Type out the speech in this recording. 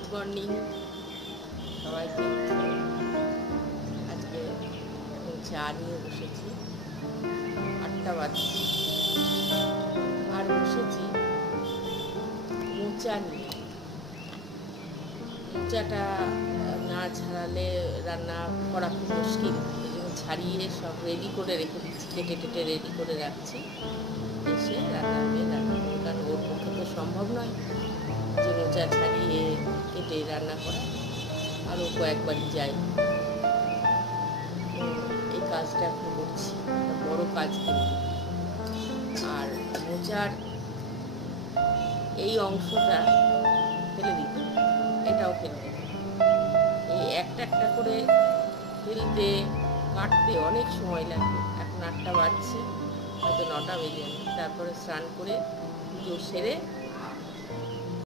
Good morning সবাইকে। আজকে এখন চা নিয়ে বসেছি, 8টা বাজছে। আর বসেছি মোচা নিয়ে। মোচাটা না ছাড়ালে রান্না করা খুব মুশকিল, এই জন্য ছাড়িয়ে সব রেডি করে রেখে দিচ্ছি, কেটে টেটে রেডি করে রাখছি। এসে রান্না করবো, কারণ ওর পক্ষে তো সম্ভব নয় যে মোচা ছাড়িয়ে কেটে রান্না করা। আরও কয়েকবারই যাই, এই কাজটা এখন করছি, বড় কাজ কিন্তু। আর মোচার এই অংশটা ফেলে দিতে, এটাও ফেলে দিতে, এই একটা একটা করে ফেলতে কাটতে অনেক সময় লাগবে। এখন 8টা বাজছে, হয়তো 9টা বেজে যাবে। তারপরে স্নান করে পুজো সেরে